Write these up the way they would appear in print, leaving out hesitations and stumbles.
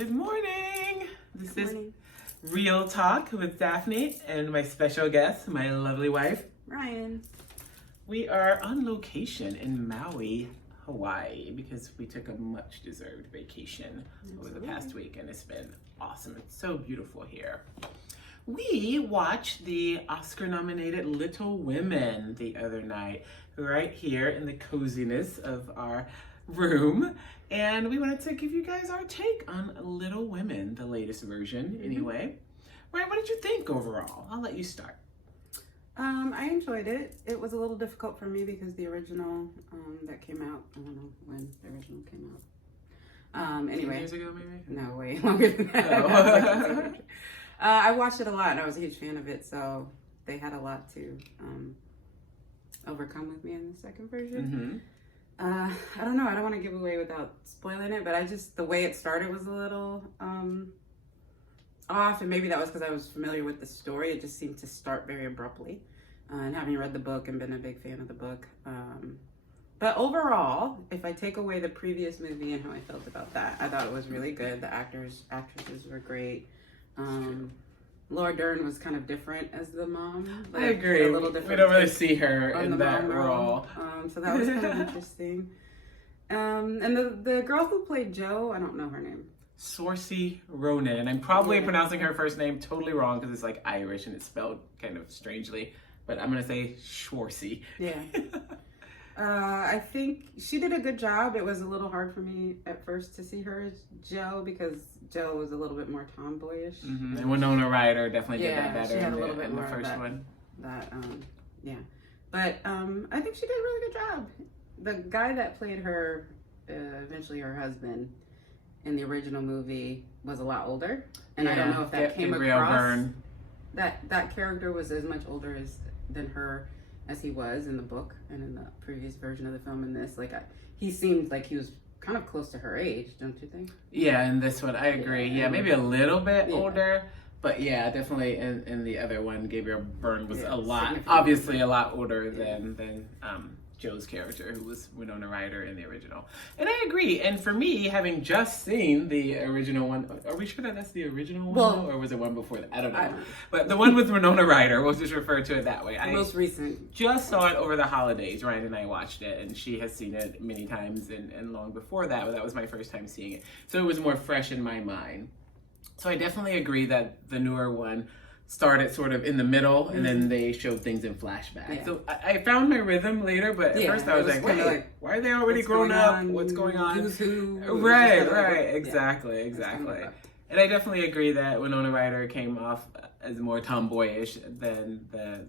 Good morning. This Good is morning. Real Talk with Daphne and my special guest, my lovely wife. Ryan. We are on location in Maui, Hawaii, because we took a much deserved vacation over the past week and it's been awesome. It's so beautiful here. We watched the Oscar nominated Little Women the other night, right here in the coziness of our room. And we wanted to give you guys our take on Little Women, the latest version anyway. Ryan, what did you think overall? I'll let you start. I enjoyed it. It was a little difficult for me because the original that came out, I don't know when the original came out. 10 Anyway. years ago, maybe? No, way longer than that. Oh. I watched it a lot and I was a huge fan of it, so they had a lot to overcome with me in the second version. I don't know. I don't want to give away without spoiling it, but the way it started was a little off, and maybe that was because I was familiar with the story. It just seemed to start very abruptly, and having read the book and been a big fan of the book. But overall, if I take away the previous movie and how I felt about that, I thought it was really good. The actresses were great. Laura Dern was kind of different as the mom. I agree. A little different. We don't really see her in that role. So that was kind of interesting. And the girl who played Jo, I don't know her name. Saoirse Ronan, and I'm probably pronouncing her first name totally wrong because it's like Irish and it's spelled kind of strangely, but I'm gonna say Schwarzy. Yeah. I think she did a good job. It was a little hard for me at first to see her as Jo because Jo was a little bit more tomboyish. And Winona Ryder definitely did that better she had in a little bit the more first of one. But I think she did a really good job. The guy that played her, eventually her husband, in the original movie was a lot older, and I don't know if that came across. That character was as much older than her as he was in the book and in the previous version of the film. In this, he seemed like he was kind of close to her age, don't you think? Yeah, in this one, I agree. Yeah, maybe a little bit older, but yeah, definitely in the other one, Gabriel Byrne was obviously a lot older than Joe's character, who was Winona Ryder in the original. And I agree. And for me, having just seen the original one, are we sure that that's the original one, or was it one before that? I don't know. But the one with Winona Ryder, we'll just refer to it that way. The most recent. Just saw it over the holidays. Ryan and I watched it, and she has seen it many times and long before that, but that was my first time seeing it. So it was more fresh in my mind. So I definitely agree that the newer one started sort of in the middle, and then they showed things in flashback. Yeah. So I found my rhythm later, but at first I was like, wait, why are they already grown up? What's going on? Who's who? Right, exactly. And I definitely agree that Winona Ryder came off as more tomboyish than the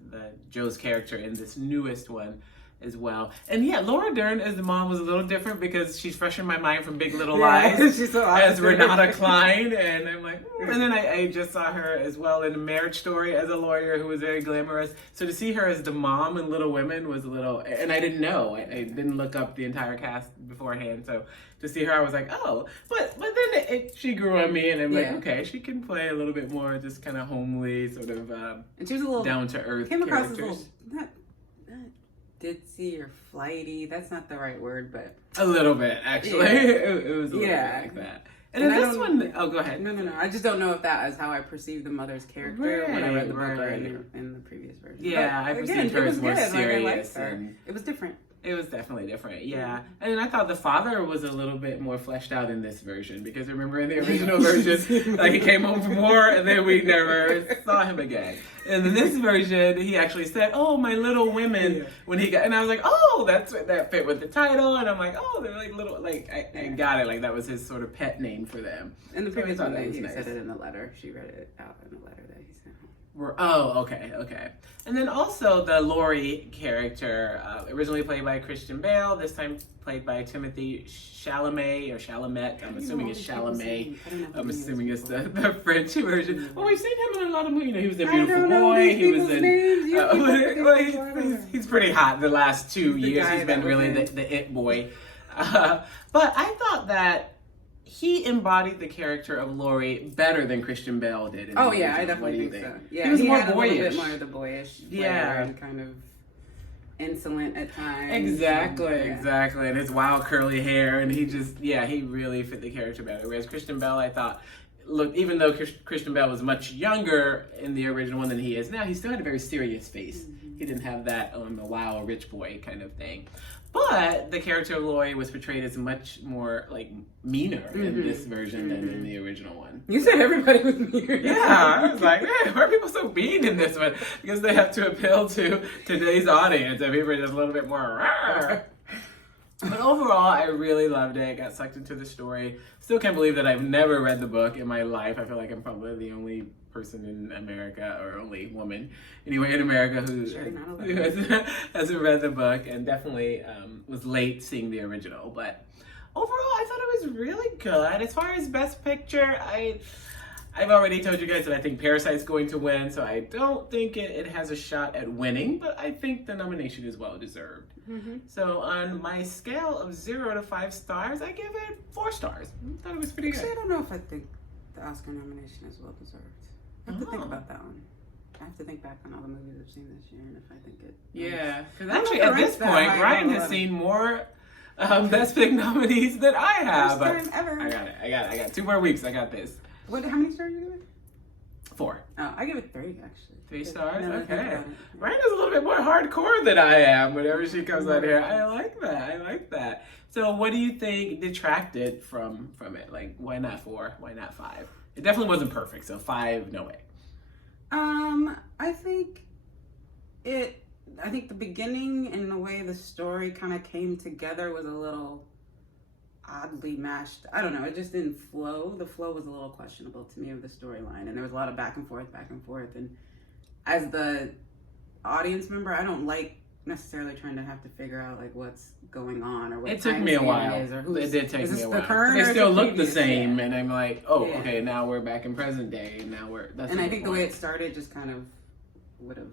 Joe's character in this newest one as well. And yeah, Laura Dern as the mom was a little different because she's fresh in my mind from Big Little Lies she's so as Renata Klein, and I'm like, and then I just saw her as well in A Marriage Story as a lawyer who was very glamorous. So to see her as the mom in Little Women was a little, and I didn't know, I didn't look up the entire cast beforehand, so to see her I was like, oh, but then she grew on me, and I'm like, okay, she can play a little bit more just kind of homely, sort of and she was a little down to earth came across characters. As a little, not ditzy or flighty. That's not the right word, but a little bit actually. It was a little bit like that. And then this one, go ahead. No. I just don't know if that is how I perceived the mother's character when I read the book or in the previous version. Yeah, I perceived her as more serious. It was different. It was definitely different, yeah. And I thought the father was a little bit more fleshed out in this version, because remember in the original version, like he came home from war and then we never saw him again. And in this version, he actually said, "Oh, my Little Women," when he got, and I was like, "Oh, that fit with the title," and I'm like, "Oh, they're like little," like I got it, like that was his sort of pet name for them. And the previous one, he said it in the letter. She read it out in the letter that he sent home. Oh, okay. And then also the Laurie character, originally played by Christian Bale, this time played by Timothy Chalamet. I'm assuming it's Chalamet. I'm assuming it's the French version. Well, we've seen him in a lot of movies. He was in Beautiful Boy. He was in. He's pretty hot the last 2 years. He's been really the it boy. But I thought that he embodied the character of Laurie better than Christian Bale did. I definitely think so. Yeah, he was more had boyish. A little bit more of the boyish. And kind of. insolent at times. Exactly. And his wild curly hair, and he really fit the character better. Whereas Christian Bale, I thought, look, even though Christian Bale was much younger in the original one than he is now, he still had a very serious face. He didn't have that the wild rich boy kind of thing. But the character of Lloyd was portrayed as much more like meaner in this version than in the original one. You said everybody was meaner. Yeah, I was like, man, why are people so mean in this one? Because they have to appeal to today's audience, and people are just a little bit more. Rawr. But overall, I really loved it. I got sucked into the story. Still can't believe that I've never read the book in my life. I feel like I'm probably the only person in America, or only woman anyway in America who hasn't read the book, and definitely was late seeing the original. But overall, I thought it was really good. As far as Best Picture, I've already told you guys that I think Parasite's going to win, so I don't think it has a shot at winning, but I think the nomination is well deserved. So on my scale of 0 to 5 stars, I give it 4 stars. I thought it was pretty good. Actually, I don't know if I think the Oscar nomination is well deserved. I have to think about that one. I have to think back on all the movies I've seen this year, and if I think it. Yeah, because actually at this point, Ryan has seen more Best Pick nominees than I have. First time ever. I got 2 more weeks. I got this. How many stars do you give it? 4. Oh, I give it 3 actually. 3 stars? No, okay. Ryan is a little bit more hardcore than I am whenever she comes out here. I like that. So what do you think detracted from it? Like, why not 4? Why not 5? It definitely wasn't perfect, so 5, no way. I think the beginning and the way the story kind of came together was a little oddly mashed. I don't know. It just didn't flow. The flow was a little questionable to me of the storyline, and there was a lot of back and forth. And as the audience member, I don't like necessarily trying to have to figure out like what's going on or what. It took me a while. It did take me a while. They still look the same, and I'm like, okay, now we're back in present day, and now we're. That's and I think the way it started just kind of would have.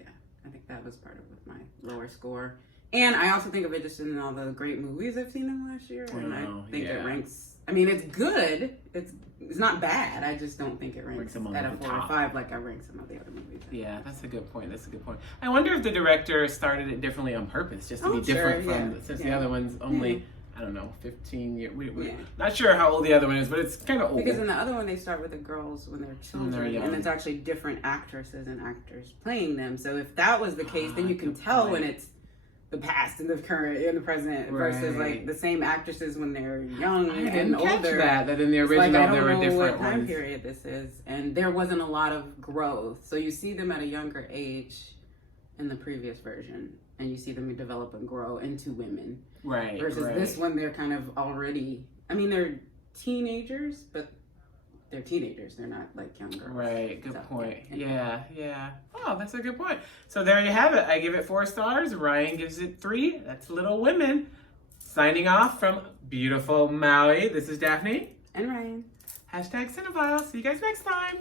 Yeah, I think that was part of with my lower score. And I also think of it just in all the great movies I've seen in the last year, and I think it ranks. I mean, it's good. It's not bad. I just don't think it ranks at a 4 or 5 like I rank some of the other movies. Yeah, that's a good point. I wonder if the director started it differently on purpose, just to be different from since the other one's only I don't know 15 years. We're not sure how old the other one is, but it's kind of old. Because in the other one they start with the girls when they're children, and it's actually different actresses and actors playing them. So if that was the case, then you can tell when it's the past and the current and the present versus like the same actresses when they're young and older. That in the original there were different what time period this is, and there wasn't a lot of growth. So you see them at a younger age in the previous version, and you see them develop and grow into women. Right. Versus this one, they're kind of already. I mean, they're teenagers, but they're teenagers. They're not like young girls. Right. Good point. Yeah. Oh, that's a good point. So there you have it. I give it 4 stars. Ryan gives it 3. That's Little Women. Signing off from beautiful Maui. This is Daphne. And Ryan. #Cinephile. See you guys next time.